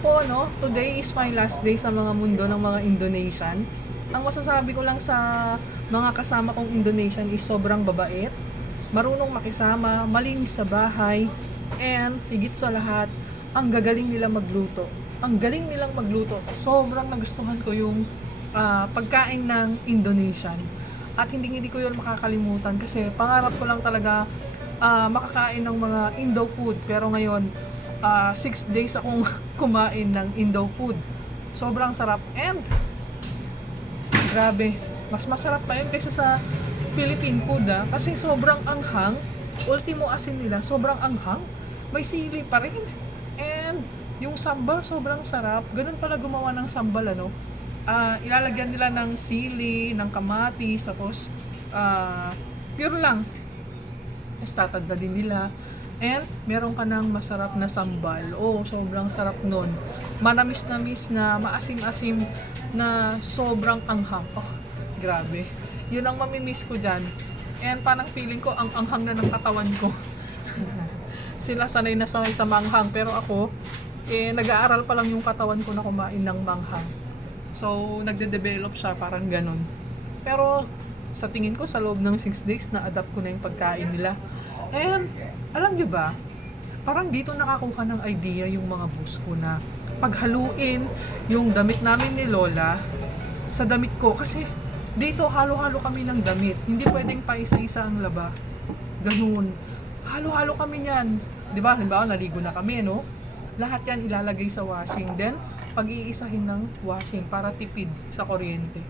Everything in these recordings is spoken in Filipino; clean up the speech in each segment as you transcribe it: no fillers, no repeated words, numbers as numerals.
po, no, today is my last day sa mga mundo ng mga Indonesian. Ang masasabi ko lang sa mga kasama kong Indonesian is sobrang babait, marunong makisama, malinis sa bahay, and higit sa lahat, ang gagaling nila magluto. Ang galing nilang magluto. Sobrang nagustuhan ko yung pagkain ng Indonesian. At hindi ko yun makakalimutan kasi pangarap ko lang talaga makakain ng mga Indo food. Pero ngayon, 6 days akong kumain ng Indo food. Sobrang sarap and grabe, mas masarap pa yun kaysa sa Philippine food kasi sobrang anghang. Ultimo asin nila, sobrang anghang. May sili pa rin. And yung sambal sobrang sarap. Ganun pala gumawa ng sambal ilalagyan nila ng sili, ng kamatis, tapos pure lang. Tapos tatadalin nila. And meron ka ng masarap na sambal. Oh, sobrang sarap nun. Manamis-namis na maasim-asim na sobrang anghang. Oh, grabe. Yun ang mamimiss ko dyan. And parang feeling ko ang anghang na ng katawan ko. Sila sanay na sanay sa manghang. Pero ako, nag-aaral pa lang yung katawan ko na kumain ng manghang. So, nagde-develop siya, parang ganun. Pero, sa tingin ko, sa loob ng 6 days, na-adapt ko na yung pagkain nila. And, alam nyo ba, parang dito nakakuha ng idea yung mga boss ko na paghaluin yung damit namin ni Lola sa damit ko. Kasi, dito halo-halo kami ng damit. Hindi pwedeng pa isa-isa ang laba. Ganun. Halo-halo kami niyan. Diba? Halimbawa, naligo na kami, no? Lahat yan ilalagay sa washing. Then, pag-iisahin ng washing para tipid sa kuryente.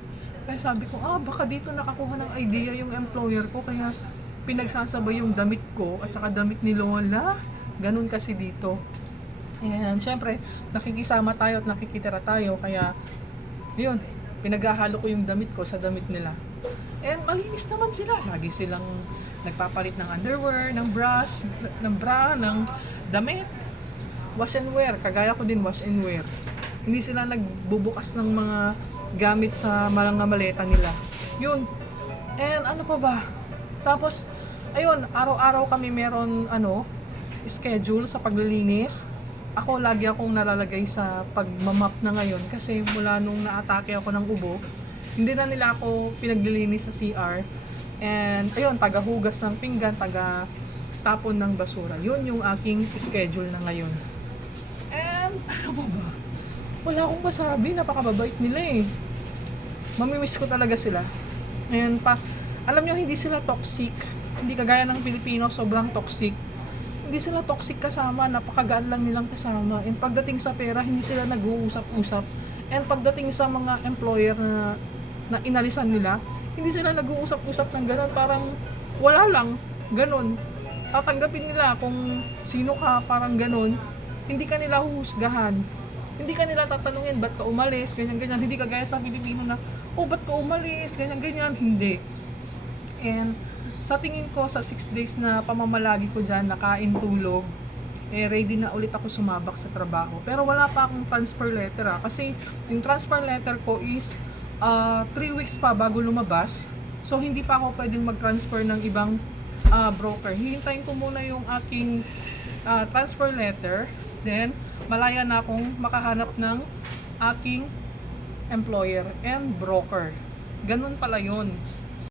Kaya sabi ko, baka dito nakakuha ng idea yung employer ko. Kaya pinagsasabay yung damit ko at saka damit ni Lola. Ganun kasi dito. And syempre, nakikisama tayo at nakikitira tayo. Kaya, yun, pinaghahalo ko yung damit ko sa damit nila. And malinis naman sila. Lagi silang nagpapalit ng underwear, ng bra, ng damit. Wash and wear. Kagaya ko din, wash and wear. Hindi sila nagbubukas ng mga gamit sa mga maleta nila. Yun. And ano pa ba? Tapos, ayun, araw-araw kami meron schedule sa paglilinis. Ako, lagi akong nalalagay sa pagmamap na ngayon kasi mula nung naatake ako ng ubo, hindi na nila ako pinaglilinis sa CR. And ayun, taga-hugas ng pinggan, taga-tapon ng basura. Yun yung aking schedule na ngayon. And ano ba? Wala akong masabi, napakababait nila Mamimiss ko talaga sila. And alam nyo, hindi sila toxic. Hindi kagaya ng Pilipino, sobrang toxic. Hindi sila toxic kasama, napakagaan lang nilang kasama. And pagdating sa pera, hindi sila nag-uusap-usap. And pagdating sa mga employer na inalisan nila, hindi sila nag-uusap-usap ng gano'n. Parang wala lang, gano'n. Tatanggapin nila kung sino ka, parang gano'n. Hindi ka nila huhusgahan. Hindi ka nila tatanungin, ba't ka umalis, ganyan-ganyan. Hindi kagaya sa Pilipino na, ba't ka umalis, ganyan-ganyan. Hindi. And sa tingin ko, sa 6 days na pamamalagi ko dyan, nakain, tulog, ready na ulit ako sumabak sa trabaho. Pero wala pa akong transfer letter kasi yung transfer letter ko is 3 weeks pa bago lumabas. So, hindi pa ako pwedeng mag-transfer ng ibang broker. Hihintayin ko muna yung aking transfer letter. Then, malaya na akong makahanap ng aking employer and broker. Ganun pala yun.